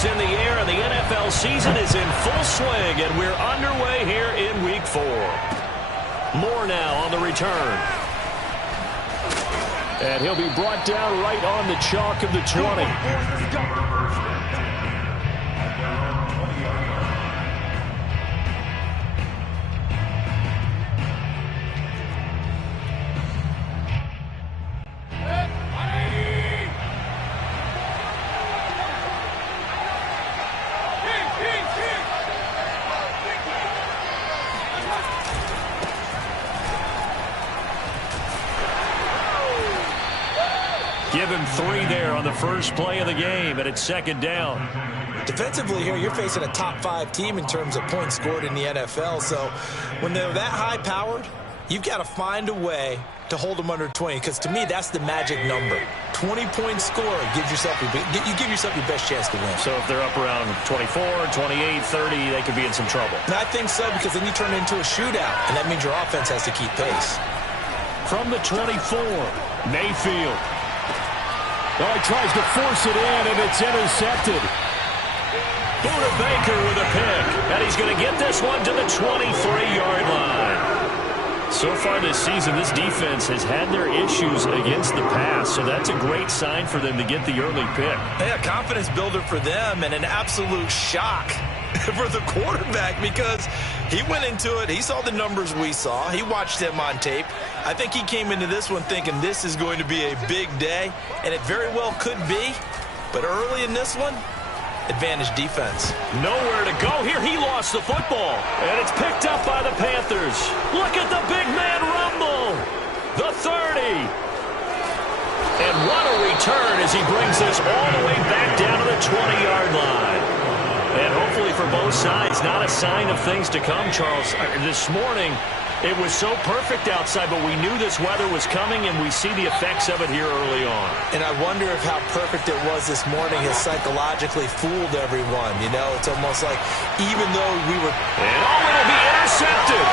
is in the air, and the NFL season is in full swing, and we're underway here in Week 4. Moore now on the return. And he'll be brought down right on the chalk of the 20. Give him 3 there on the first play of the game, and it's second down. Defensively here, you're facing a top 5 team in terms of points scored in the NFL. So when they're that high-powered, you've got to find a way to hold them under 20, because to me, that's the magic number. 20-point score gives yourself you give yourself your best chance to win. So if they're up around 24, 28, 30, they could be in some trouble. And I think so, because then you turn it into a shootout, and that means your offense has to keep pace. From the 24, Mayfield. Oh, he tries to force it in, and it's intercepted. Buda Baker with a pick, and he's going to get this one to the 23-yard line. So far this season, this defense has had their issues against the pass, so that's a great sign for them to get the early pick. Yeah, confidence builder for them, and an absolute shock for the quarterback, because he went into it, he saw the numbers we saw, he watched them on tape. I think he came into this one thinking this is going to be a big day, and it very well could be, but early in this one, advantage defense. Nowhere to go here. He lost the football, and it's picked up by the Panthers. Look at the big man rumble. The 30. And what a return as he brings this all the way back down to the 20-yard line. And hopefully for both sides, not a sign of things to come, Charles. This morning, it was so perfect outside, but we knew this weather was coming, and we see the effects of it here early on. And I wonder if how perfect it was this morning has psychologically fooled everyone. You know, it's almost like even though we were... And it'll be intercepted.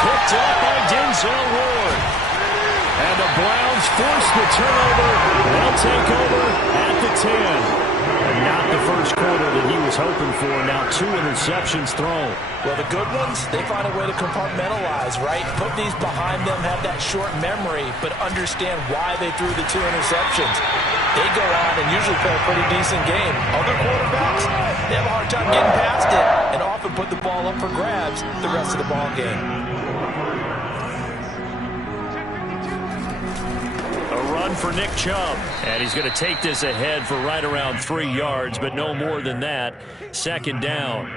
Picked up by Denzel Ward. And the Browns force the turnover. They'll take over at the 10. And not the first quarter that he was hoping for. Now 2 interceptions thrown. Well, the good ones, they find a way to compartmentalize, right? Put these behind them, have that short memory, but understand why they threw the 2 interceptions. They go on and usually play a pretty decent game. Other quarterbacks, they have a hard time getting past it and often put the ball up for grabs the rest of the ball game. For Nick Chubb, and he's going to take this ahead for right around 3 yards, but no more than that. Second down.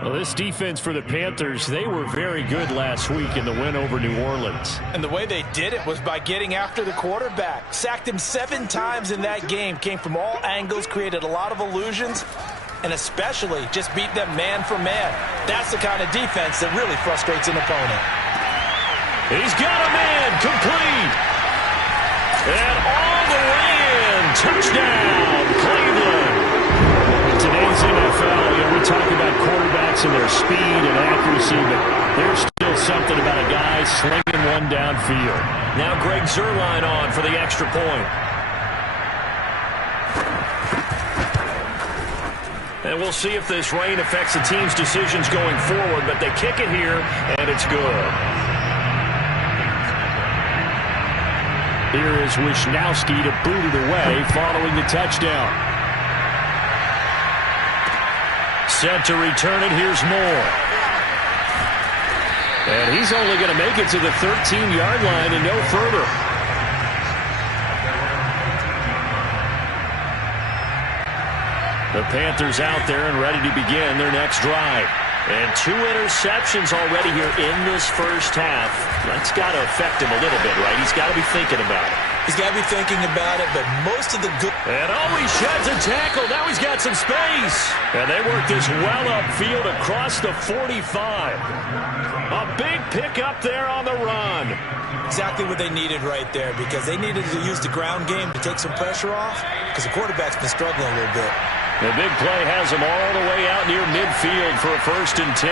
Well, this defense for the Panthers, they were very good last week in the win over New Orleans. And the way they did it was by getting after the quarterback. Sacked him 7 times in that game, came from all angles, created a lot of illusions, and especially just beat them man for man. That's the kind of defense that really frustrates an opponent. He's got a man, complete. And all the way in. Touchdown, Cleveland. In today's NFL, we talk about quarterbacks and their speed and accuracy, but there's still something about a guy slinging one downfield. Now Greg Zuerlein on for the extra point. And we'll see if this rain affects the team's decisions going forward, but they kick it here, and it's good. Here is Wisnowski to boot it away following the touchdown. Set to return it. Here's Moore. And he's only going to make it to the 13-yard line and no further. The Panthers out there and ready to begin their next drive. And 2 interceptions already here in this first half. That's got to affect him a little bit, right? He's got to be thinking about it. He's got to be thinking about it, but most of the good... And he sheds a tackle. Now he's got some space. And they work this well upfield across the 45. A big pickup there on the run. Exactly what they needed right there, because they needed to use the ground game to take some pressure off, because the quarterback's been struggling a little bit. The big play has him all the way out near midfield for a 1st and 10.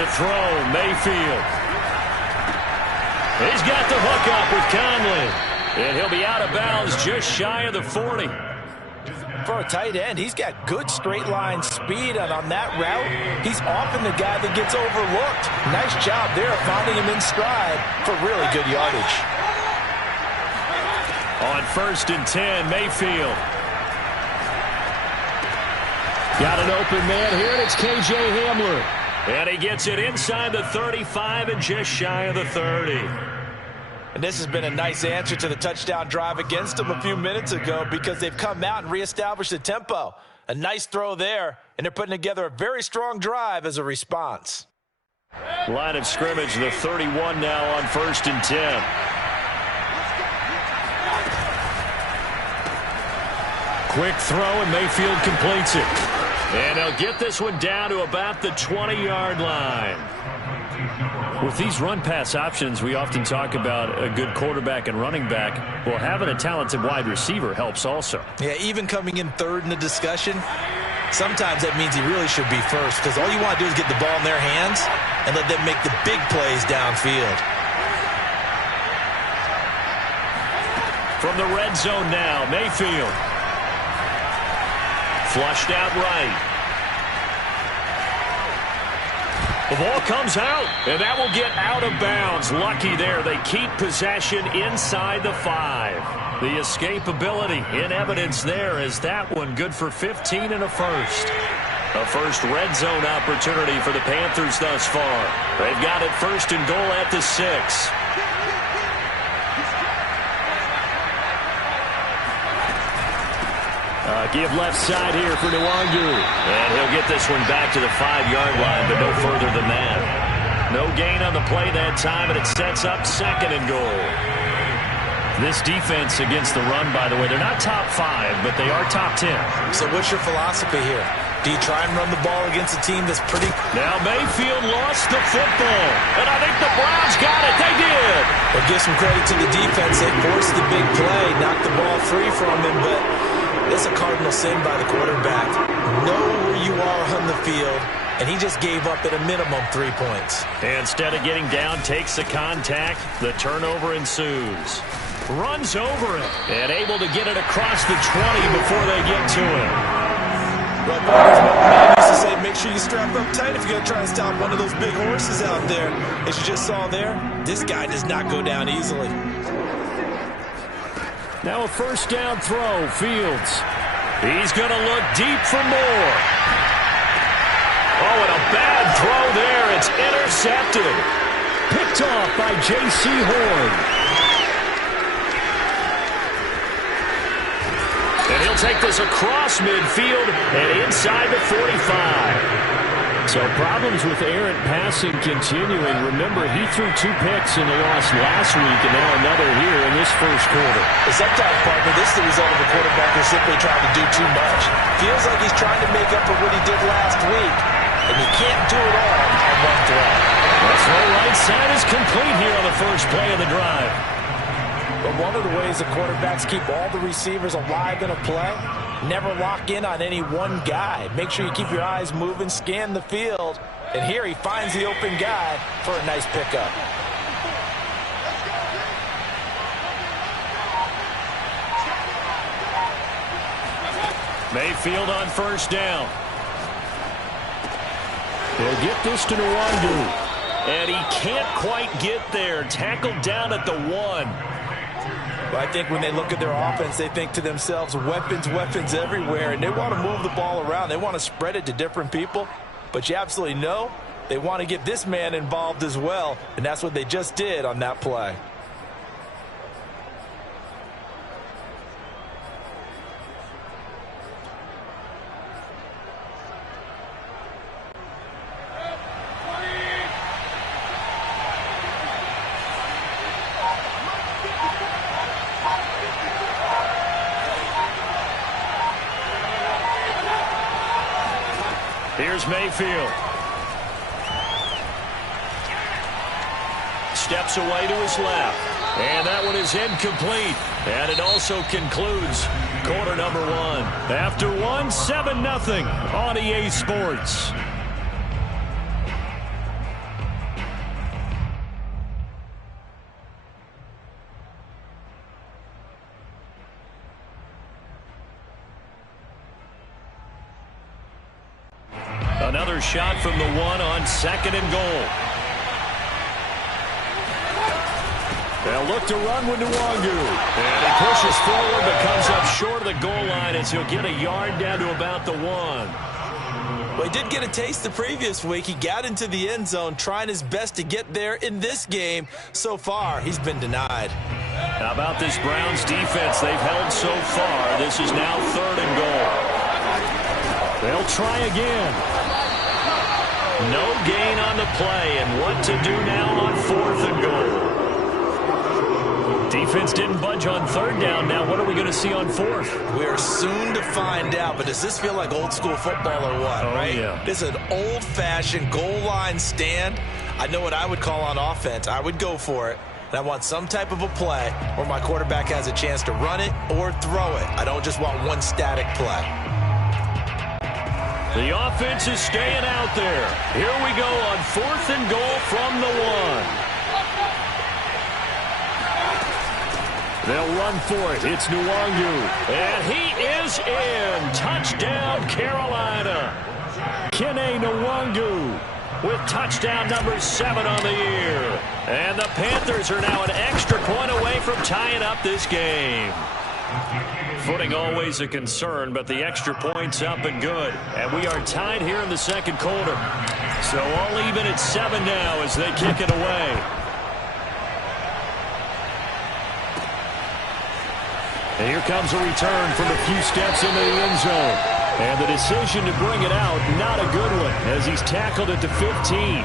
To throw, Mayfield. He's got the hook up with Conley. And he'll be out of bounds just shy of the 40. For a tight end, he's got good straight line speed, and on that route, he's often the guy that gets overlooked. Nice job there of finding him in stride for really good yardage. On 1st and 10, Mayfield. Got an open man here, and it's K.J. Hamler. And he gets it inside the 35 and just shy of the 30. And this has been a nice answer to the touchdown drive against them a few minutes ago because they've come out and reestablished the tempo. A nice throw there, and they're putting together a very strong drive as a response. Line of scrimmage, the 31 now on 1st and 10. Quick throw, and Mayfield completes it. And he'll get this one down to about the 20-yard line. With these run-pass options, we often talk about a good quarterback and running back. Well, having a talented wide receiver helps also. Yeah, even coming in third in the discussion, sometimes that means he really should be first because all you want to do is get the ball in their hands and let them make the big plays downfield. From the red zone now, Mayfield. Flushed out right. The ball comes out, and that will get out of bounds. Lucky there. They keep possession inside the 5. The escapability in evidence there as that one good for 15 and a first. A first red zone opportunity for the Panthers thus far. They've got it 1st and goal at the 6. Give left side here for Nwangu. And he'll get this one back to the 5-yard line, but no further than that. No gain on the play that time, and it sets up 2nd and goal. This defense against the run, by the way, they're not top 5, but they are top 10. So what's your philosophy here? Do you try and run the ball against a team that's pretty... Now Mayfield lost the football, and I think the Browns got it. They did. Well, give some credit to the defense. They forced the big play, knocked the ball free from him, but... It's a cardinal sin by the quarterback. Know where you are on the field, and he just gave up at a minimum 3 points. Instead of getting down, takes the contact. The turnover ensues. Runs over it, and able to get it across the 20 before they get to it. Well, boys, my man used to say, make sure you strap up tight if you're going to try and stop one of those big horses out there. As you just saw there, this guy does not go down easily. Now a first down throw, Fields. He's going to look deep for more. Oh, and a bad throw there. It's intercepted. Picked off by J.C. Horn. And he'll take this across midfield and inside the 45. So problems with errant passing continuing. Remember, he threw 2 picks in the loss last week, and now another here in this first quarter. Sometimes, partner, this is the result of a quarterback who's simply trying to do too much. Feels like he's trying to make up for what he did last week, and you can't do it all on one throw. The throw right side is complete here on the first play of the drive. But one of the ways the quarterbacks keep all the receivers alive in a play, never lock in on any one guy. Make sure you keep your eyes moving, scan the field. And here he finds the open guy for a nice pickup. Mayfield on first down. He'll get this to Nwangu. And he can't quite get there. Tackled down at the 1. But I think when they look at their offense, they think to themselves, weapons, weapons everywhere. And they want to move the ball around. They want to spread it to different people. But you absolutely know they want to get this man involved as well. And that's what they just did on that play. Here's Mayfield. Steps away to his left. And that one is incomplete. And it also concludes quarter number 1. After 1, 7-0 on EA Sports. Another shot from the 1 on 2nd and goal. They'll look to run with Nwangu. And he pushes forward but comes up short of the goal line as he'll get a yard down to about the 1. Well, he did get a taste the previous week. He got into the end zone trying his best to get there in this game. So far, he's been denied. How about this Browns defense they've held so far? This is now 3rd and goal. They'll try again. No gain on the play, and what to do now on 4th and goal. Defense didn't budge on 3rd down. Now what are we going to see on 4th? We're soon to find out, but does this feel like old school football or what, right? Yeah. This is an old-fashioned goal line stand. I know what I would call on offense. I would go for it. And I want some type of a play where my quarterback has a chance to run it or throw it. I don't just want one static play. The offense is staying out there. Here we go on 4th and goal from the 1. They'll run for it. It's Nwangu. And he is in. Touchdown, Carolina. Kene Nwangu with touchdown number 7 on the year. And the Panthers are now an extra point away from tying up this game. Footing always a concern, but the extra point's up and good. And we are tied here in the 2nd quarter. So all even at 7 now as they kick it away. And here comes a return from a few steps into the end zone. And the decision to bring it out, not a good one, as he's tackled at the 15.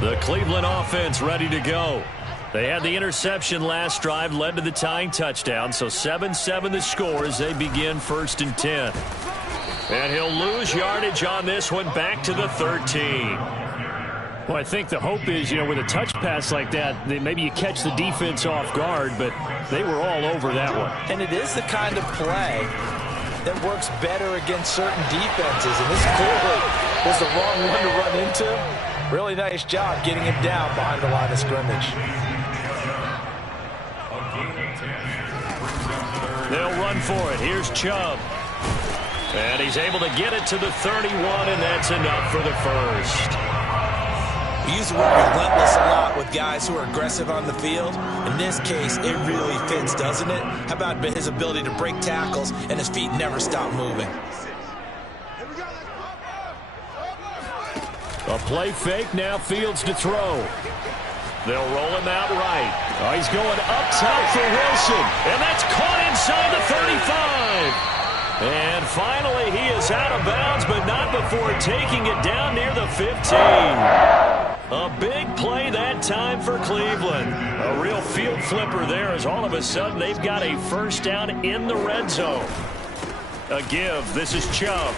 The Cleveland offense ready to go. They had the interception last drive, led to the tying touchdown, so 7-7 the score as they begin 1st and 10. And he'll lose yardage on this one, back to the 13. Well, I think the hope is, with a touch pass like that, maybe you catch the defense off guard, but they were all over that one. And it is the kind of play that works better against certain defenses, and this clearly was the wrong one to run into. Really nice job getting him down behind the line of scrimmage. They'll run for it. Here's Chubb. And he's able to get it to the 31, and that's enough for the first. We use the word relentless a lot with guys who are aggressive on the field. In this case, it really fits, doesn't it? How about his ability to break tackles and his feet never stop moving? A play fake, now Fields to throw. They'll roll him out right. Oh, he's going up top for Wilson. And that's caught inside the 35. And finally, he is out of bounds, but not before taking it down near the 15. A big play that time for Cleveland. A real field flipper there as all of a sudden they've got a 1st down in the red zone. A give. This is Chubb.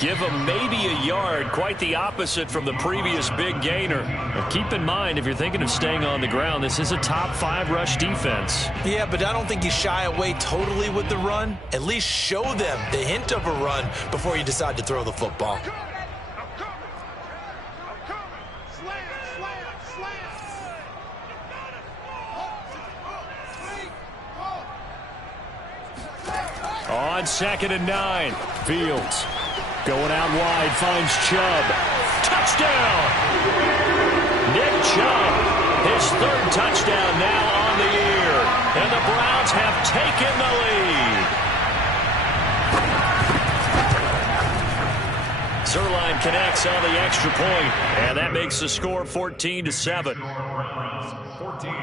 Give him maybe a yard, quite the opposite from the previous big gainer. And keep in mind, if you're thinking of staying on the ground, this is a top 5 rush defense. Yeah, but I don't think you shy away totally with the run. At least show them the hint of a run before you decide to throw the football. On 2nd and 9, Fields going out wide, finds Chubb. Touchdown! Nick Chubb, his 3rd touchdown now on the year. And the Browns have taken the lead. Zerline connects on the extra point, and that makes the score 14-7. 14,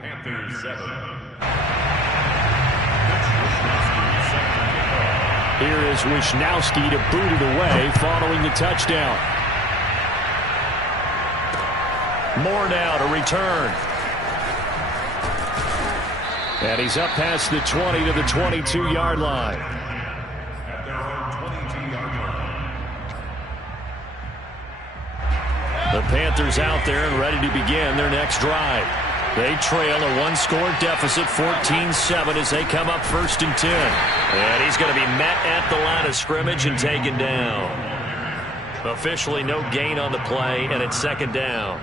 Panthers 7. Here is Wisnowski to boot it away following the touchdown. Moore now to return. And he's up past the 20 to the 22-yard line. At their own 22-yard line. The Panthers out there and ready to begin their next drive. They trail a 1-score deficit, 14-7, as they come up 1st and 10. And he's going to be met at the line of scrimmage and taken down. Officially no gain on the play, and it's 2nd down.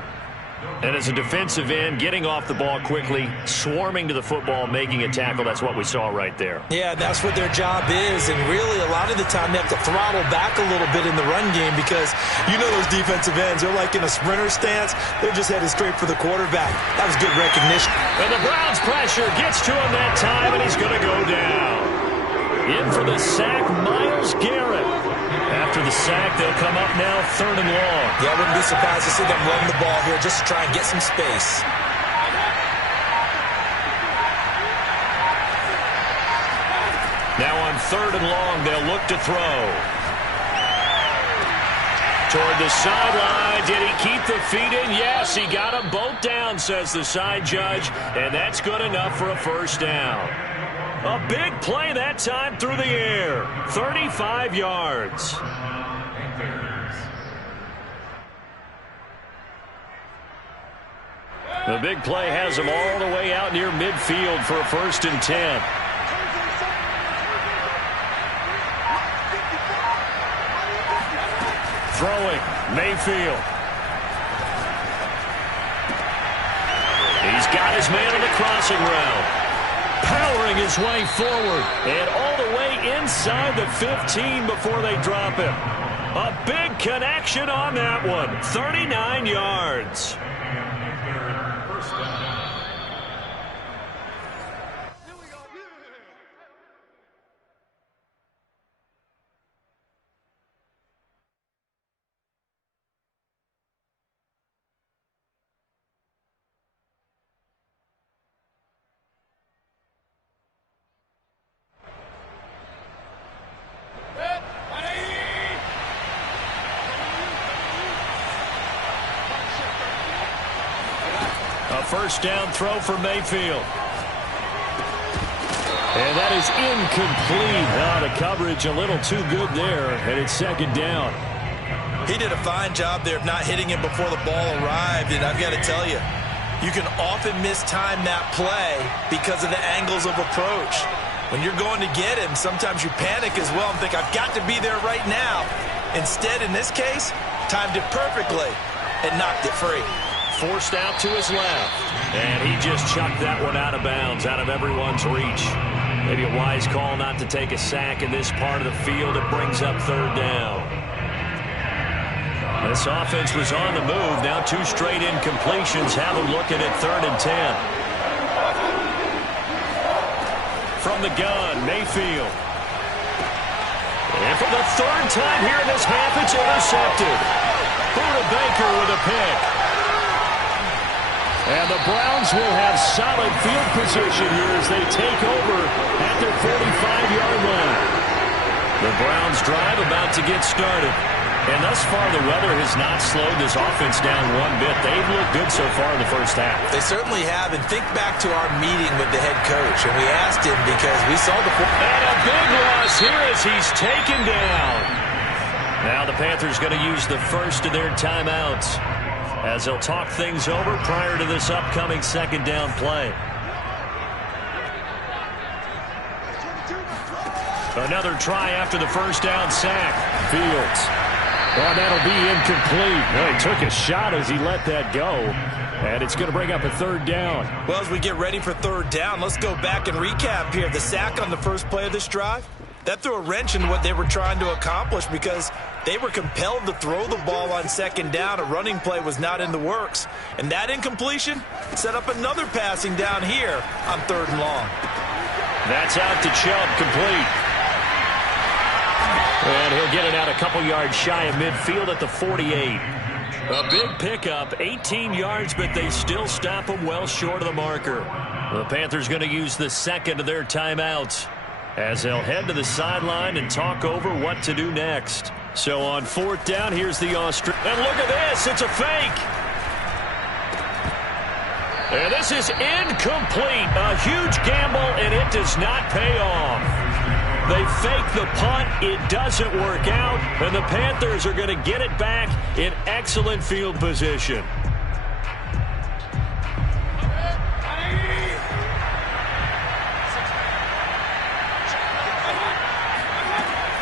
And as a defensive end, getting off the ball quickly, swarming to the football, making a tackle, that's what we saw right there. Yeah, that's what their job is. And really, a lot of the time, they have to throttle back a little bit in the run game because you know those defensive ends, they're like in a sprinter stance. They're just headed straight for the quarterback. That was good recognition. And the Browns' pressure gets to him that time, and he's going to go down. In for the sack, Myles Garrett. After the sack, they'll come up now 3rd and long. Yeah, I wouldn't be surprised to see them run the ball here just to try and get some space. Now on 3rd and long, they'll look to throw. Toward the sideline. Did he keep the feet in? Yes, he got them both down, says the side judge, and that's good enough for a first down. A big play that time through the air. 35 yards. The big play has him all the way out near midfield for a 1st and 10. Throwing, Mayfield. He's got his man on the crossing route. Powering his way forward and all the way inside the 15 before they drop him. A big connection on that one. 39 yards. First down throw for Mayfield. And that is incomplete. The coverage a little too good there, and it's 2nd down. He did a fine job there of not hitting him before the ball arrived, and I've got to tell you, you can often mistime that play because of the angles of approach. When you're going to get him, sometimes you panic as well and think, I've got to be there right now. Instead, in this case, timed it perfectly and knocked it free. Forced out to his left. And he just chucked that one out of bounds, out of everyone's reach. Maybe a wise call not to take a sack in this part of the field. It brings up 3rd down. This offense was on the move. Now 2 straight incompletions have them looking at 3rd and 10. From the gun, Mayfield. And for the 3rd time here in this half, it's intercepted. Buda Baker with a pick. And the Browns will have solid field position here as they take over at their 45-yard line. The Browns drive about to get started. And thus far, the weather has not slowed this offense down one bit. They've looked good so far in the first half. They certainly have. And think back to our meeting with the head coach. And we asked him because we saw the... And a big loss here as he's taken down. Now the Panthers going to use the first of their timeouts as they'll talk things over prior to this upcoming 2nd down play. Another try after the first down sack. Fields. Oh, that'll be incomplete. Well, he took a shot as he let that go. And it's going to bring up a 3rd down. Well, as we get ready for 3rd down, let's go back and recap here. The sack on the first play of this drive, that threw a wrench in what they were trying to accomplish because they were compelled to throw the ball on 2nd down. A running play was not in the works. And that incompletion set up another passing down here on 3rd and long. That's out to Chubb, complete. And he'll get it out a couple yards shy of midfield at the 48. A big pickup, 18 yards, but they still stop him well short of the marker. The Panthers going to use the 2nd of their timeouts as they'll head to the sideline and talk over what to do next. So on 4th down, here's the Australian. And look at this, it's a fake. And this is incomplete. A huge gamble, and it does not pay off. They fake the punt. It doesn't work out. And the Panthers are going to get it back in excellent field position.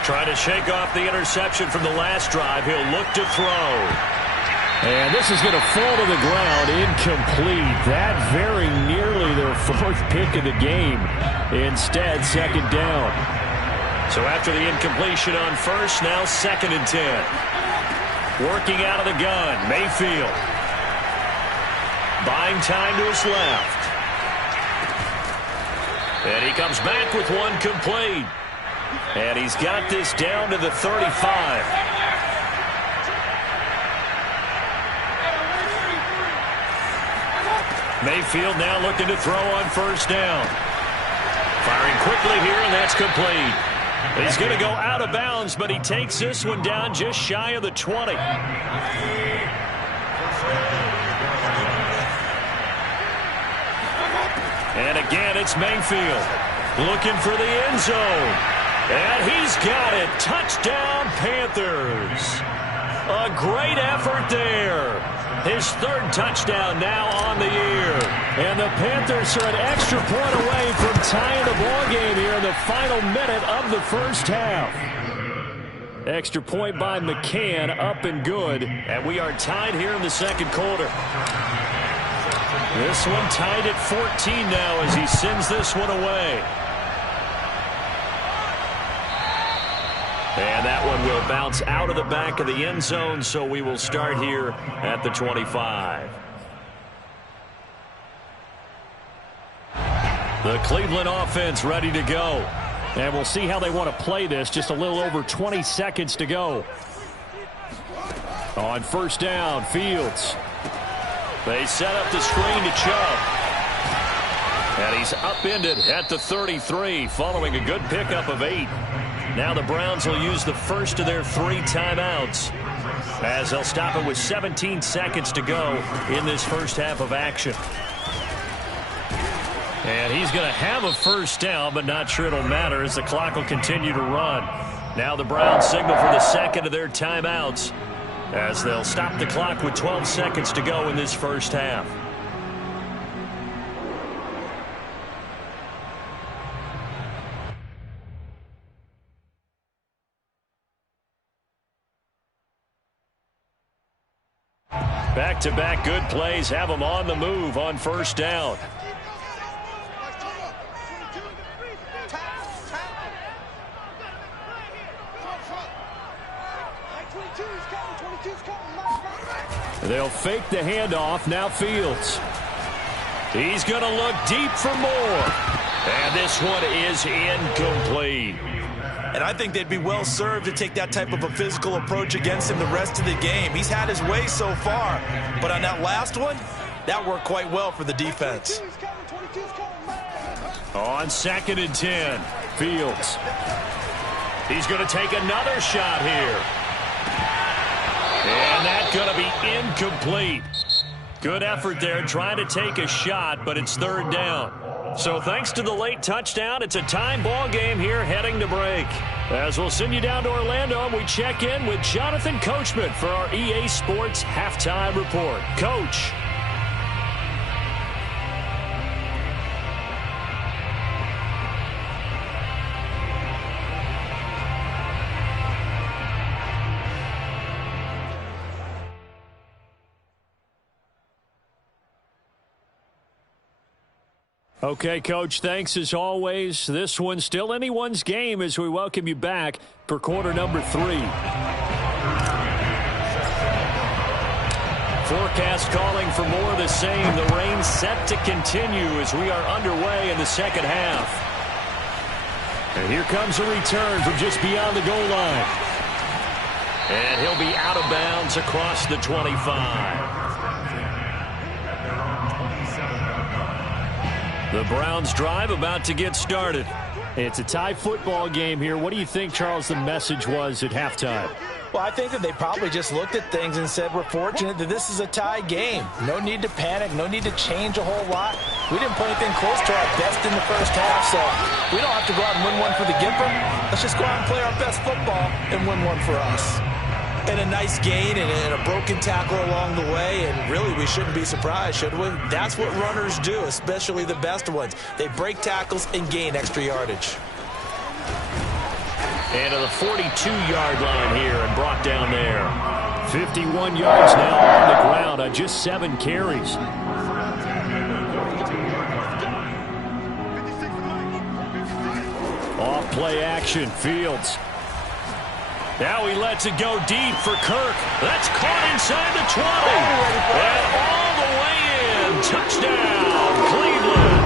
Trying to shake off the interception from the last drive. He'll look to throw. And this is going to fall to the ground, incomplete. That very nearly their fourth pick of the game. Instead, second down. So after the incompletion on first, now 2nd and 10. Working out of the gun, Mayfield. Buying time to his left. And he comes back with one complete. And he's got this down to the 35. Mayfield now looking to throw on first down. Firing quickly here, and that's complete. He's going to go out of bounds, but he takes this one down just shy of the 20. And again, it's Mayfield looking for the end zone. And he's got it. Touchdown, Panthers. A great effort there. His 3rd touchdown now on the year. And the Panthers are an extra point away from tying the ball game here in the final minute of the first half. Extra point by McCann, up and good. And we are tied here in the second quarter. This one tied at 14 now as he sends this one away. And that one will bounce out of the back of the end zone, so we will start here at the 25. The Cleveland offense ready to go. And we'll see how they want to play this. Just a little over 20 seconds to go. On first down, Fields. They set up the screen to Chubb. And he's upended at the 33 following a good pickup of 8. Now the Browns will use the first of their 3 timeouts as they'll stop it with 17 seconds to go in this first half of action. And he's going to have a first down, but not sure it'll matter as the clock will continue to run. Now the Browns signal for the second of their timeouts as they'll stop the clock with 12 seconds to go in this first half. Back-to-back good plays have them on the move on first down. They'll fake the handoff. Now Fields. He's going to look deep for more. And this one is incomplete. And I think they'd be well served to take that type of a physical approach against him the rest of the game. He's had his way so far. But on that last one, that worked quite well for the defense. On 2nd and 10, Fields. He's going to take another shot here. And that's going to be incomplete. Good effort there trying to take a shot, but it's 3rd down. So thanks to the late touchdown, it's a time ball game here heading to break. As we'll send you down to Orlando, and we check in with Jonathan Coachman for our EA Sports Halftime Report. Coach. Okay, Coach, thanks as always. This one's still anyone's game as we welcome you back for quarter number 3. Forecast calling for more of the same. The rain set to continue as we are underway in the second half. And here comes a return from just beyond the goal line. And he'll be out of bounds across the 25. The Browns drive about to get started. It's a tie football game here. What do you think, Charles, the message was at halftime? Well, I think that they probably just looked at things and said, we're fortunate that this is a tie game. No need to panic. No need to change a whole lot. We didn't play anything close to our best in the first half, so we don't have to go out and win one for the Gipper. Let's just go out and play our best football and win one for us. And a nice gain and a broken tackle along the way, and really we shouldn't be surprised, should we? That's what runners do, especially the best ones. They break tackles and gain extra yardage. And to the 42-yard line here and brought down there. 51 yards now on the ground on just 7 carries. Off play action, Fields. Now he lets it go deep for Kirk. That's caught inside the 20. And all the way in. Touchdown, Cleveland.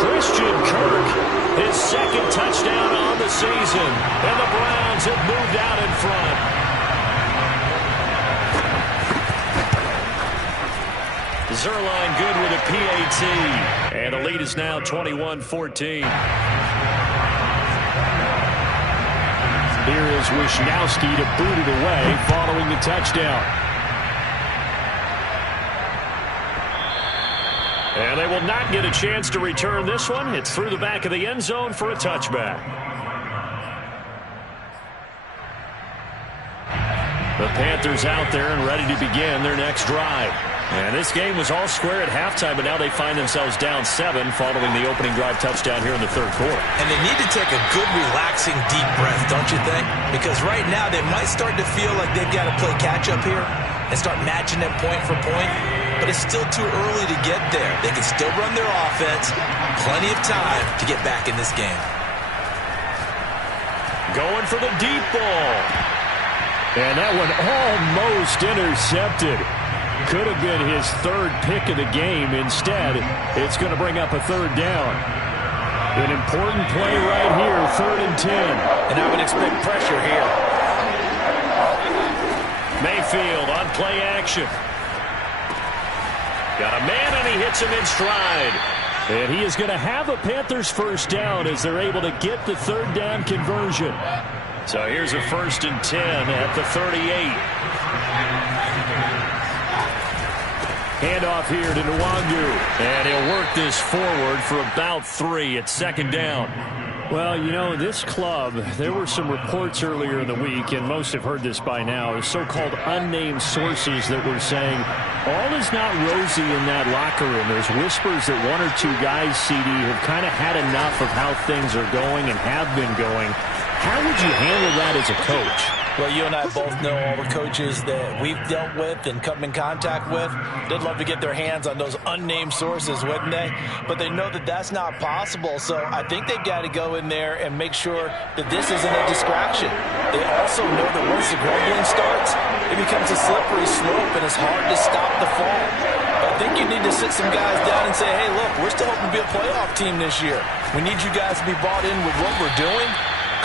Christian Kirk, his second touchdown on the season. And the Browns have moved out in front. Zerline good with a PAT. And the lead is now 21-14. Here is Wishnowski to boot it away following the touchdown. And they will not get a chance to return this one. It's through the back of the end zone for a touchback. The Panthers out there and ready to begin their next drive. And this game was all square at halftime, but now they find themselves down 7 following the opening drive touchdown here in the third quarter. And they need to take a good, relaxing, deep breath, don't you think? Because right now they might start to feel like they've got to play catch-up here and start matching them point for point. But it's still too early to get there. They can still run their offense. Plenty of time to get back in this game. Going for the deep ball. And that one almost intercepted. Could have been his third pick of the game. Instead, it's going to bring up a third down. An important play right here, 3rd and 10. And I would expect pressure here. Mayfield on play action. Got a man, and he hits him in stride. And he is going to have a Panthers first down as they're able to get the third down conversion. So here's a 1st and 10 at the 38. Handoff here to Nwangu. And he'll work this forward for about 3 at 2nd down. Well, you know, this club, there were some reports earlier in the week, and most have heard this by now, so-called unnamed sources that were saying all is not rosy in that locker room. There's whispers that 1 or 2 guys, CD, have kind of had enough of how things are going and have been going. How would you handle that as a coach? Well, you and I both know all the coaches that we've dealt with and come in contact with. They'd love to get their hands on those unnamed sources, wouldn't they? But they know that that's not possible. So I think they've got to go in there and make sure that this isn't a distraction. They also know that once the grumbling starts, it becomes a slippery slope and it's hard to stop the fall. But I think you need to sit some guys down and say, hey, look, we're still hoping to be a playoff team this year. We need you guys to be bought in with what we're doing.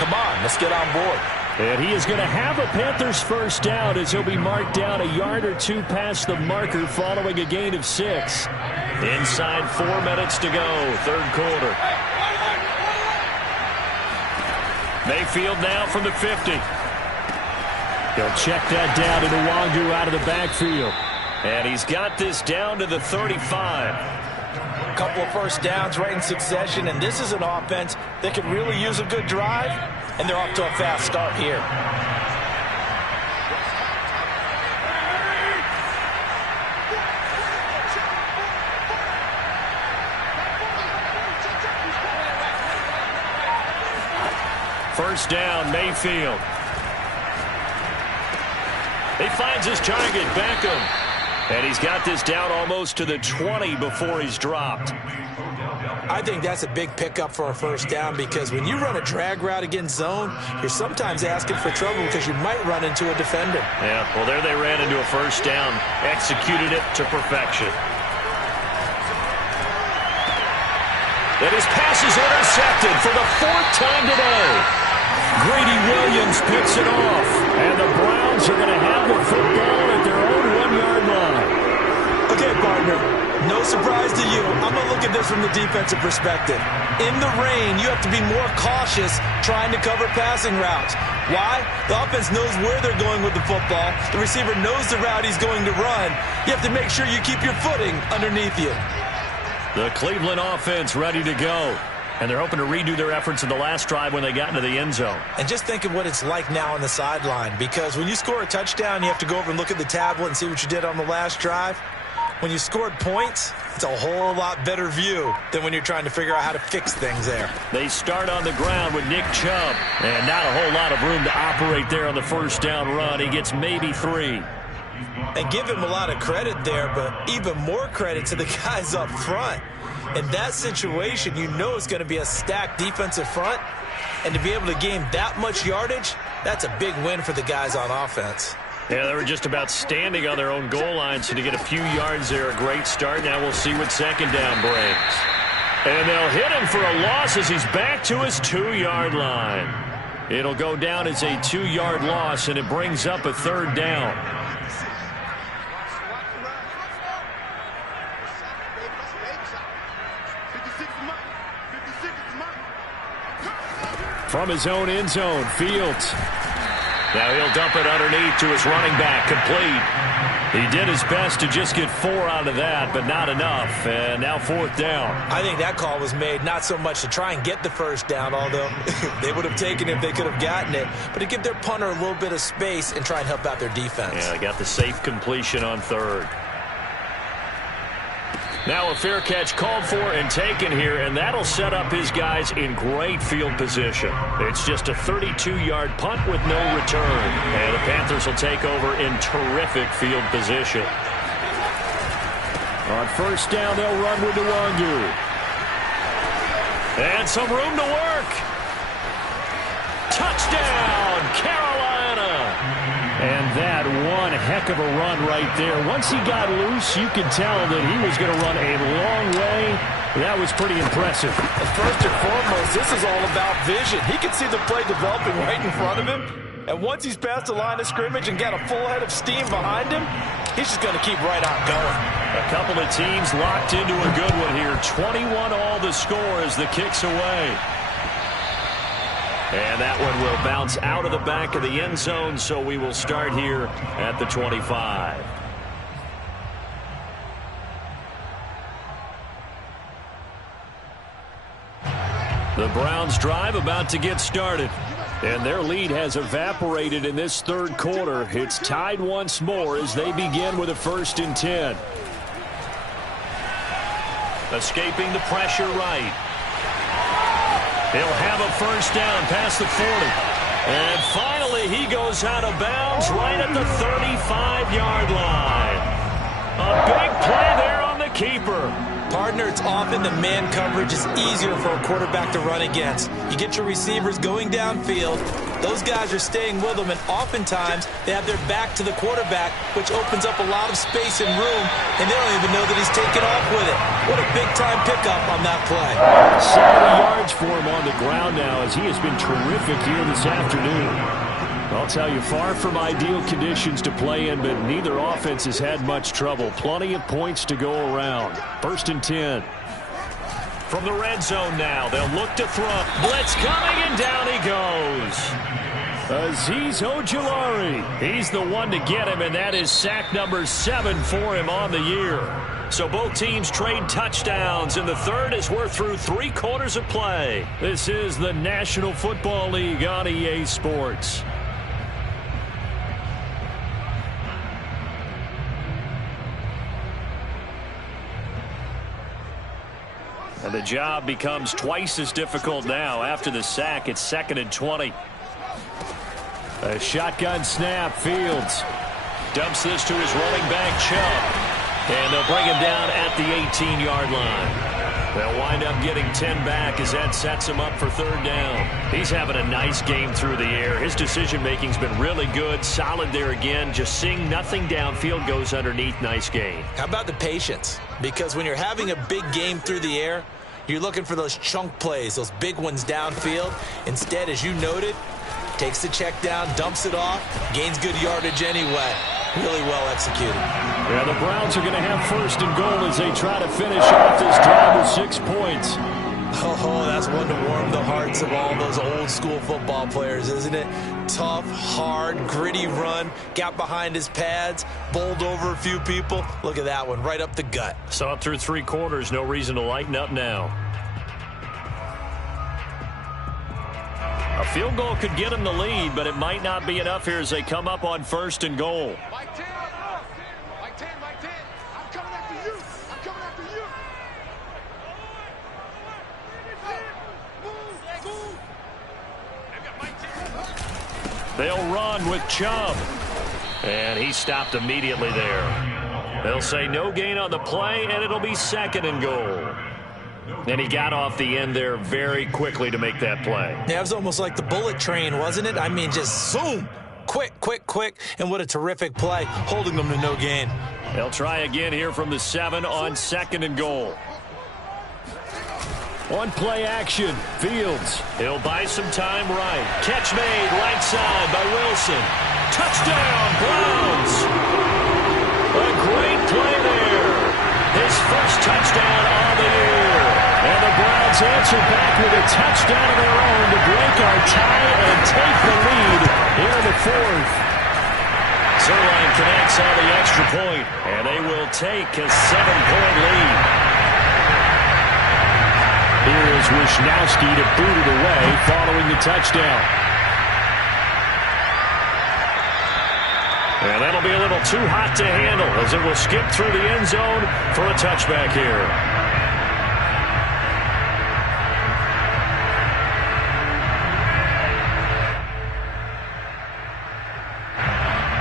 Come on, let's get on board. And he is going to have a Panthers first down as he'll be marked down a yard or 2 past the marker following a gain of 6. Inside 4 minutes to go, 3rd quarter. Mayfield now from the 50. He'll check that down to Nwangu out of the backfield. And he's got this down to the 35. A couple of first downs right in succession, and this is an offense that could really use a good drive, and they're off to a fast start here. First down, Mayfield. He finds his target, Beckham. And he's got this down almost to the 20 before he's dropped. I think that's a big pickup for a first down because when you run a drag route against zone, you're sometimes asking for trouble because you might run into a defender. Yeah, well, there they ran into a first down. Executed it to perfection. And his pass is intercepted for the 4th time today. Greedy Williams picks it off. And the Browns are going to have the football at their own 1-yard line. Okay, partner, no surprise to you. I'm going to look at this from the defensive perspective. In the rain, you have to be more cautious trying to cover passing routes. Why? The offense knows where they're going with the football. The receiver knows the route he's going to run. You have to make sure you keep your footing underneath you. The Cleveland offense ready to go. And they're hoping to redo their efforts in the last drive when they got into the end zone. And just think of what it's like now on the sideline. Because when you score a touchdown, you have to go over and look at the tablet and see what you did on the last drive. when you scored points, it's a whole lot better view than when you're trying to figure out how to fix things there. They start on the ground with Nick Chubb, and not a whole lot of room to operate there on the first down run. He gets maybe 3. And give him a lot of credit there, but even more credit to the guys up front. In that situation, you know it's going to be a stacked defensive front, and to be able to gain that much yardage, that's a big win for the guys on offense. Yeah, they were just about standing on their own goal line, so to get a few yards there, a great start. Now we'll see what second down brings. And they'll hit him for a loss as he's back to his 2-yard line. It'll go down as a 2-yard loss, and it brings up a third down. From his own end zone, Fields. Now he'll dump it underneath to his running back, complete. He did his best to just get 4 out of that, but not enough. And now 4th down. I think that call was made not so much to try and get the first down, although they would have taken it if they could have gotten it, but to give their punter a little bit of space and try and help out their defense. Yeah, they got the safe completion on 3rd. Now a fair catch called for and taken here, and that'll set up his guys in great field position. It's just a 32-yard punt with no return, and the Panthers will take over in terrific field position. On first down, they'll run with Nwangu. And some room to work. Touchdown, Carolina! And that one heck of a run right there. Once he got loose, you could tell that he was going to run a long way. That was pretty impressive. First and foremost, this is all about vision. He can see the play developing right in front of him. And once he's past the line of scrimmage and got a full head of steam behind him, he's just going to keep right on going. A couple of teams locked into a good one here. 21 all the score as the kick's away. And that one will bounce out of the back of the end zone, so we will start here at the 25. The Browns drive about to get started, and their lead has evaporated in this 3rd quarter. It's tied once more as they begin with a 1st and 10. Escaping the pressure right. He'll have a first down past the 40. And finally, he goes out of bounds right at the 35-yard line. A big play there on the keeper. Partner, it's often the man coverage is easier for a quarterback to run against. You get your receivers going downfield. Those guys are staying with them, and oftentimes they have their back to the quarterback, which opens up a lot of space and room, and they don't even know that he's taken off with it. What a big-time pickup on that play. 70 yards for him on the ground now, as he has been terrific here this afternoon. I'll tell you, far from ideal conditions to play in, but neither offense has had much trouble. Plenty of points to go around. 1st and 10. From the red zone now, they'll look to throw. Blitz coming, and down he goes. Azeez Ojulari. He's the one to get him, and that is sack number 7 for him on the year. So both teams trade touchdowns, and the 3rd as we're through 3 quarters of play. This is the National Football League on EA Sports. And the job becomes twice as difficult now. After the sack, it's 2nd and 20. A shotgun snap, Fields. Dumps this to his running back, Chubb. And they'll bring him down at the 18-yard line. They'll wind up getting 10 back as that sets him up for 3rd down. He's having a nice game through the air. His decision-making's been really good. Solid there again. Just seeing nothing downfield goes underneath. Nice game. How about the patience? Because when you're having a big game through the air, you're looking for those chunk plays, those big ones downfield. Instead, as you noted, takes the check down, dumps it off, gains good yardage anyway. Really well executed. Yeah, the Browns are going to have 1st and goal as they try to finish off this drive with 6 points. Oh, that's one to warm the hearts of all those old school football players, isn't it? Tough, hard, gritty run, got behind his pads, bowled over a few people. Look at that one, right up the gut. Saw it through 3 quarters, no reason to lighten up now. A field goal could get him the lead, but it might not be enough here as they come up on 1st and goal. Mike 10, I'm coming after They'll run with Chubb. And he stopped immediately there. They'll say no gain on the play, and it'll be 2nd and goal. And he got off the end there very quickly to make that play. Yeah, it was almost like the bullet train, wasn't it? I mean, just zoom. Quick, quick, quick. And what a terrific play, holding them to no gain. They'll try again here from the 7 on 2nd and goal. On play action, Fields. He'll buy some time right. Catch made right side by Wilson. Touchdown, Browns. A great play there. His first touchdown of the year. And the Browns answer back with a touchdown of their own to break our tie and take the lead here in the 4th. Zerline connects on the extra point, and they will take a 7-point lead. Here is Wisnowski to boot it away following the touchdown. And that'll be a little too hot to handle as it will skip through the end zone for a touchback here.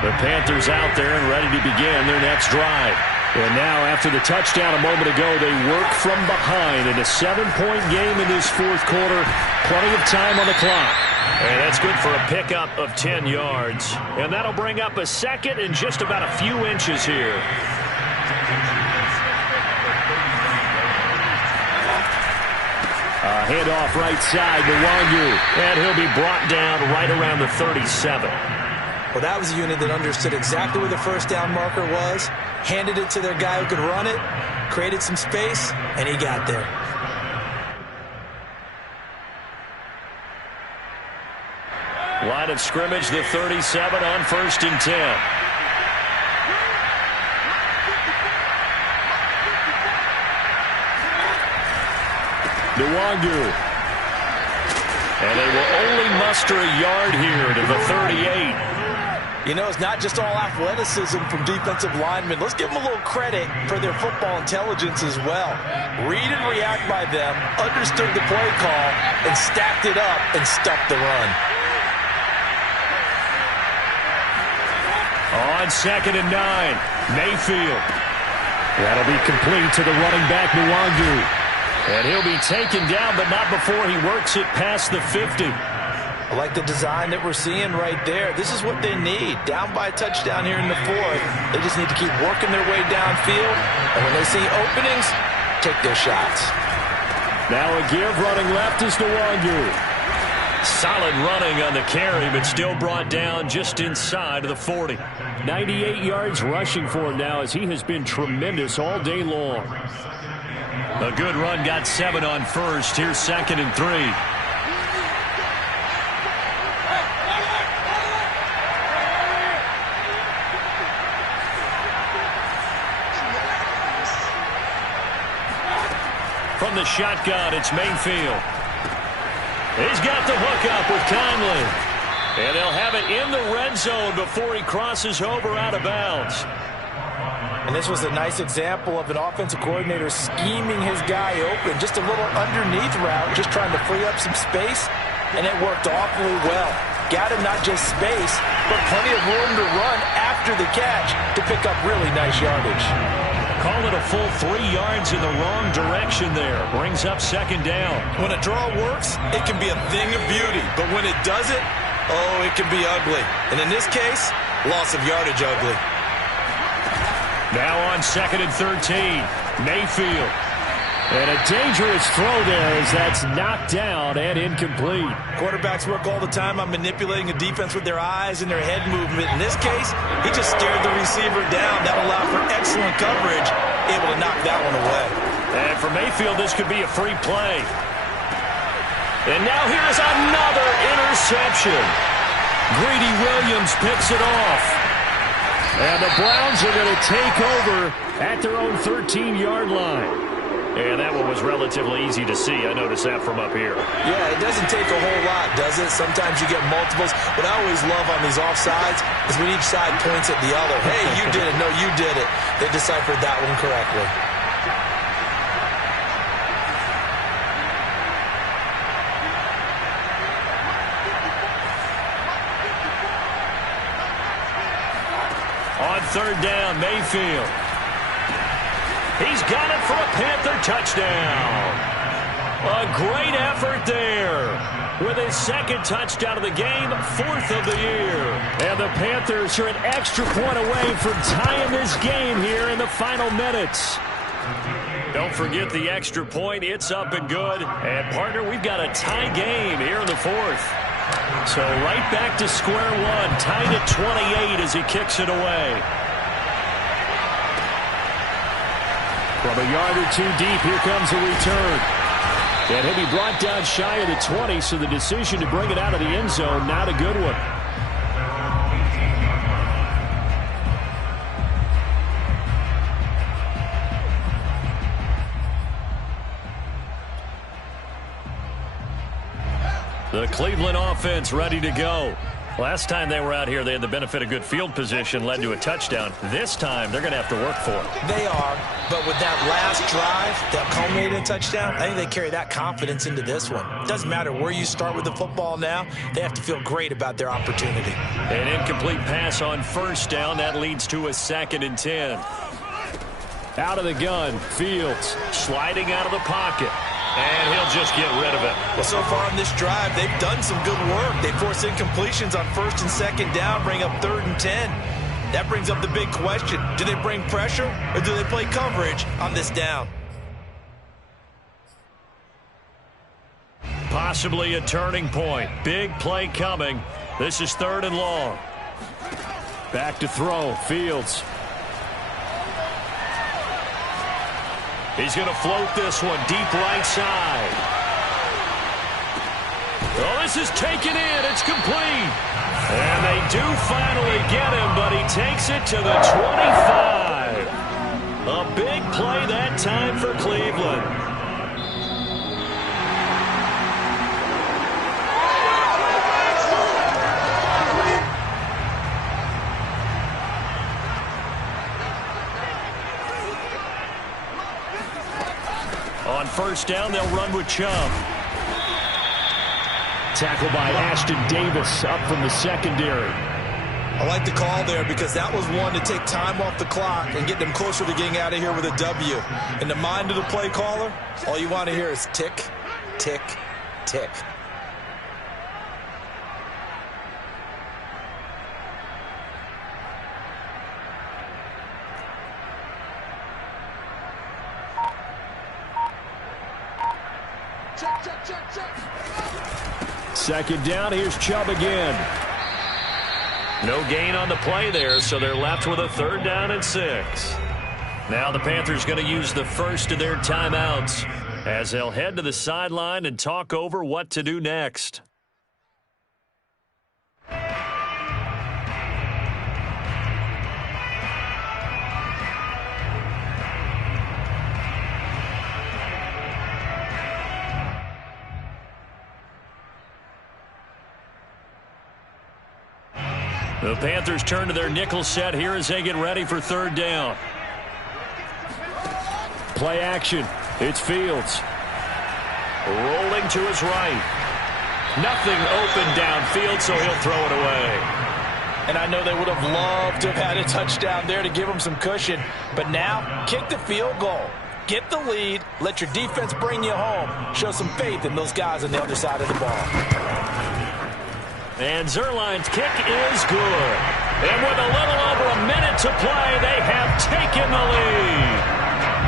The Panthers out there and ready to begin their next drive. And now, after the touchdown a moment ago, they work from behind in a 7-point game in this 4th quarter. Plenty of time on the clock. And that's good for a pickup of 10 yards. And that'll bring up a 2nd and just about a few inches here. Handoff right side to Wangu. And he'll be brought down right around the 37. Well, that was a unit that understood exactly where the first down marker was, handed it to their guy who could run it, created some space, and he got there. Line of scrimmage, the 37 on 1st and 10. Nwangu. And they will only muster a yard here to the 38. You know, it's not just all athleticism from defensive linemen. Let's give them a little credit for their football intelligence as well. Read and react by them, understood the play call, and stacked it up and stuffed the run. On 2nd and 9, Mayfield. That'll be complete to the running back, Nwangu. And he'll be taken down, but not before he works it past the 50. I like the design that we're seeing right there. This is what they need. Down by a touchdown here in the 4th. They just need to keep working their way downfield. And when they see openings, take their shots. Now a give running left is Nwangu. Solid running on the carry, but still brought down just inside of the 40. 98 yards rushing for him now as he has been tremendous all day long. A good run, got 7 on 1st. Here's 2nd and 3. From the shotgun, it's Mayfield. He's got the hookup with Conley. And they'll have it in the red zone before he crosses over out of bounds. And this was a nice example of an offensive coordinator scheming his guy open. Just a little underneath route, just trying to free up some space. And it worked awfully well. Got him not just space, but plenty of room to run after the catch to pick up really nice yardage. Call it a full 3 yards in the wrong direction there. Brings up 2nd down. When a draw works, it can be a thing of beauty. But when it doesn't, oh, it can be ugly. And in this case, loss of yardage ugly. Now on 2nd and 13, Mayfield. And a dangerous throw there as that's knocked down and incomplete. Quarterbacks work all the time on manipulating a defense with their eyes and their head movement. In this case, he just stared the receiver down. That allowed for excellent coverage, able to knock that one away. And for Mayfield, this could be a free play. And now here's another interception. Greedy Williams picks it off. And the Browns are going to take over at their own 13-yard line. And that one was relatively easy to see. I noticed that from up here. Yeah, it doesn't take a whole lot, does it? Sometimes you get multiples. What I always love on these offsides is when each side points at the other. Hey, you did it. No, you did it. They deciphered that one correctly. third down. Mayfield. He's got it for a Panther touchdown. A great effort there. With his second touchdown of the game, 4th of the year. And the Panthers are an extra point away from tying this game here in the final minutes. Don't forget the extra point. It's up and good. And, partner, we've got a tie game here in the 4th. So right back to square one. Tied at 28 as he kicks it away. From a yard or two deep, here comes a return. And he'll be brought down shy of the 20, so the decision to bring it out of the end zone, not a good one. The Cleveland offense ready to go. Last time they were out here, they had the benefit of good field position, led to a touchdown. This time, they're going to have to work for it. They are, but with that last drive that culminated in a touchdown, I think they carry that confidence into this one. Doesn't matter where you start with the football now, they have to feel great about their opportunity. An incomplete pass on first down. That leads to a 2nd and 10. Out of the gun, Fields sliding out of the pocket. And he'll just get rid of it. Well, so far on this drive, they've done some good work. They force incompletions on 1st and 2nd down, bring up 3rd and 10. That brings up the big question. Do they bring pressure or do they play coverage on this down? Possibly a turning point. Big play coming. This is 3rd and long. Back to throw. Fields. He's going to float this one deep right side. Oh, this is taken in. It's complete. And they do finally get him, but he takes it to the 25. A big play that time for Cleveland. On first down, they'll run with Chubb. Tackled by Ashton Davis up from the secondary. I like the call there because that was one to take time off the clock and get them closer to getting out of here with a W. In the mind of the play caller, all you want to hear is tick, tick, tick. Second down, here's Chubb again. No gain on the play there, so they're left with a 3rd down and 6. Now the Panthers going to use the first of their timeouts as they'll head to the sideline and talk over what to do next. The Panthers turn to their nickel set here as they get ready for 3rd down. Play action. It's Fields. Rolling to his right. Nothing open downfield, so he'll throw it away. And I know they would have loved to have had a touchdown there to give them some cushion. But now, kick the field goal. Get the lead. Let your defense bring you home. Show some faith in those guys on the other side of the ball. And Zerline's kick is good. And with a little over a minute to play, they have taken the lead.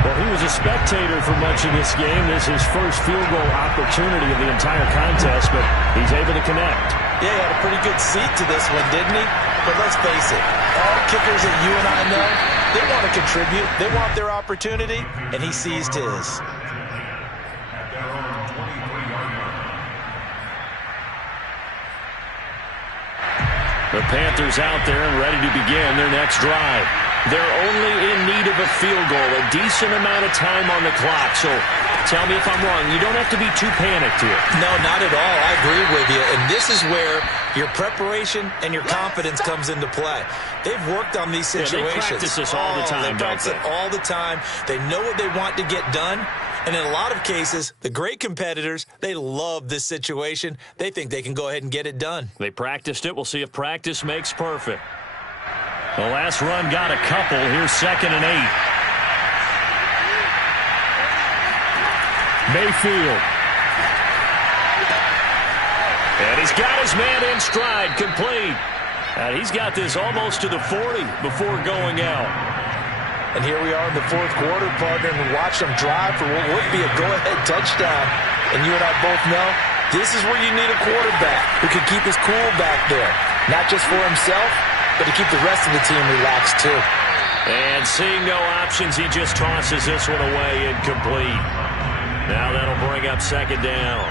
Well, he was a spectator for much of this game. This is his first field goal opportunity of the entire contest, but he's able to connect. Yeah, he had a pretty good seat to this one, didn't he? But let's face it, all kickers that you and I know, they want to contribute. They want their opportunity, and he seized his. The Panthers out there and ready to begin their next drive. They're only in need of a field goal, a decent amount of time on the clock. So tell me if I'm wrong. You don't have to be too panicked here. No, not at all. I agree with you. And this is where your preparation and your confidence comes into play. They've worked on these situations. They practice this all the time, they practice it all the time. They know what they want to get done. And in a lot of cases, the great competitors, they love this situation. They think they can go ahead and get it done. They practiced it. We'll see if practice makes perfect. The last run got a couple. Here's 2nd and 8. Mayfield. And he's got his man in stride, complete. And he's got this almost to the 40 before going out. And here we are in the 4th quarter, partner, and watch them drive for what would be a go-ahead touchdown. And you and I both know this is where you need a quarterback who can keep his cool back there. Not just for himself, but to keep the rest of the team relaxed too. And seeing no options, he just tosses this one away incomplete. Now that'll bring up 2nd down.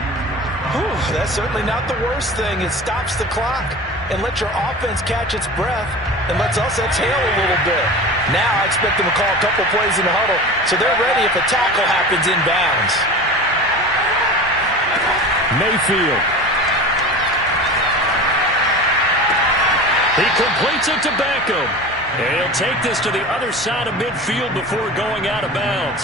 Whew, that's certainly not the worst thing. It stops the clock and lets your offense catch its breath and lets us exhale a little bit. Now I expect them to call a couple plays in the huddle so they're ready if a tackle happens inbounds. Mayfield. He completes it to Beckham. And he'll take this to the other side of midfield before going out of bounds.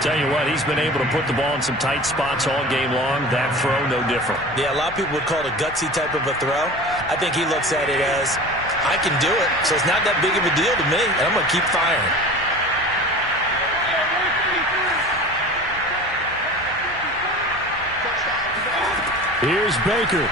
Tell you what, he's been able to put the ball in some tight spots all game long. That throw, no different. Yeah, a lot of people would call it a gutsy type of a throw. I think he looks at it as, I can do it, so it's not that big of a deal to me, and I'm going to keep firing. Here's Baker.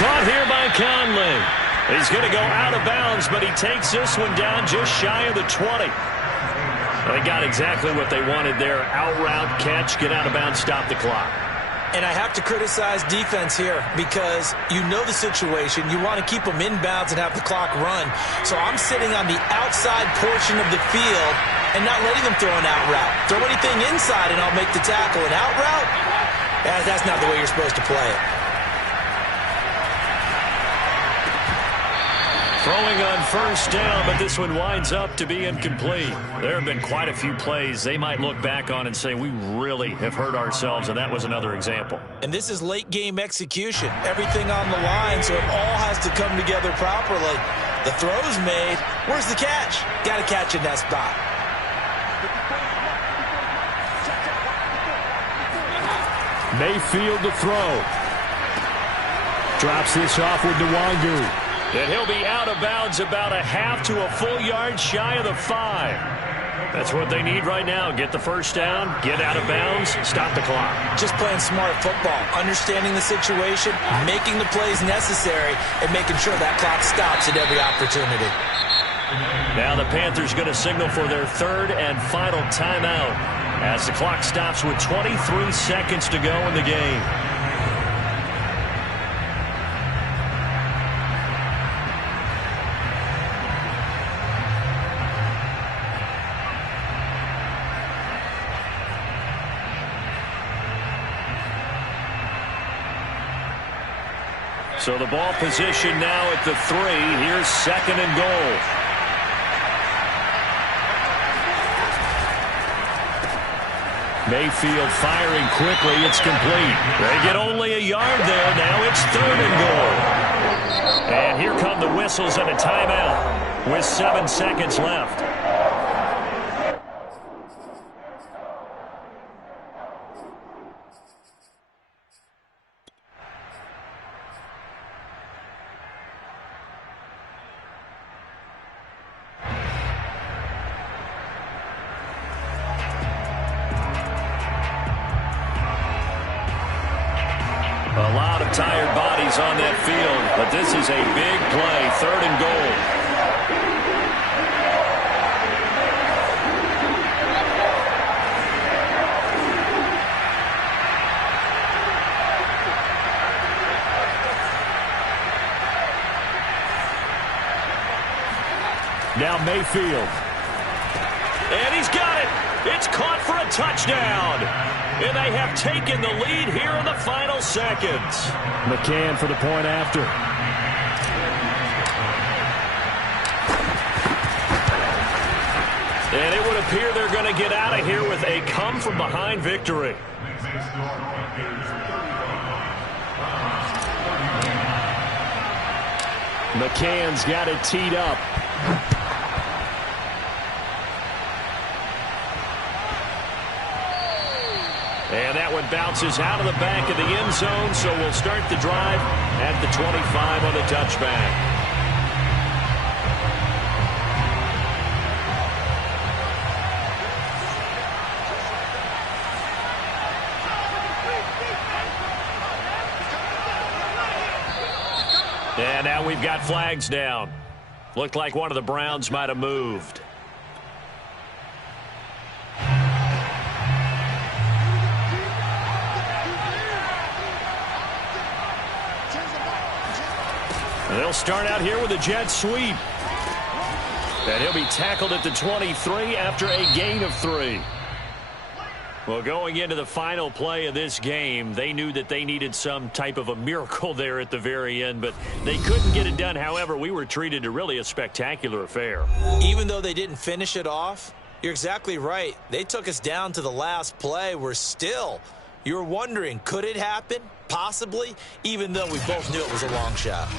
Caught here by Conley. He's going to go out of bounds, but he takes this one down just shy of the 20. They got exactly what they wanted there. Out route, catch, get out of bounds, stop the clock. And I have to criticize defense here because you know the situation. You want to keep them inbounds and have the clock run. So I'm sitting on the outside portion of the field and not letting them throw an out route. Throw anything inside and I'll make the tackle. An out route? That's not the way you're supposed to play it. Throwing on 1st down, but this one winds up to be incomplete. There have been quite a few plays they might look back on and say, we really have hurt ourselves, and that was another example. And this is late game execution. Everything on the line, so it all has to come together properly. The throw's made. Where's the catch? Got to catch in that spot. Mayfield to throw. Drops this off with Nwangu. And he'll be out of bounds about a half to a full yard shy of the 5. That's what they need right now. Get the 1st down, get out of bounds, stop the clock. Just playing smart football, understanding the situation, making the plays necessary, and making sure that clock stops at every opportunity. Now the Panthers going to signal for their 3rd and final timeout as the clock stops with 23 seconds to go in the game. So the ball position now at the 3. Here's 2nd and goal. Mayfield firing quickly. It's complete. They get only a yard there. Now it's 3rd and goal. And here come the whistles and a timeout with 7 seconds left. A lot of tired bodies on that field, but this is a big play, 3rd and goal. Now Mayfield. And he's got it. It's caught for a touchdown. And they have taken the lead here in the final seconds. McCann for the point after. And it would appear they're going to get out of here with a come-from-behind victory. McCann's got it teed up. And that one bounces out of the back of the end zone, so we'll start the drive at the 25 on the touchback. And now we've got flags down. Looked like one of the Browns might have moved. They'll start out here with a jet sweep. And he'll be tackled at the 23 after a gain of 3. Well, going into the final play of this game, they knew that they needed some type of a miracle there at the very end, but they couldn't get it done. However, we were treated to really a spectacular affair. Even though they didn't finish it off, you're exactly right. They took us down to the last play. We're still, you're wondering, could it happen? Possibly, even though we both knew it was a long shot.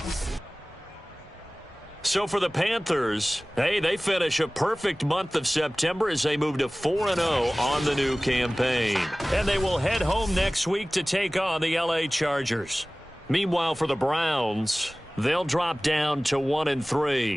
So for the Panthers, hey, they finish a perfect month of September as they move to 4-0 on the new campaign. And they will head home next week to take on the LA Chargers. Meanwhile, for the Browns, they'll drop down to 1-3.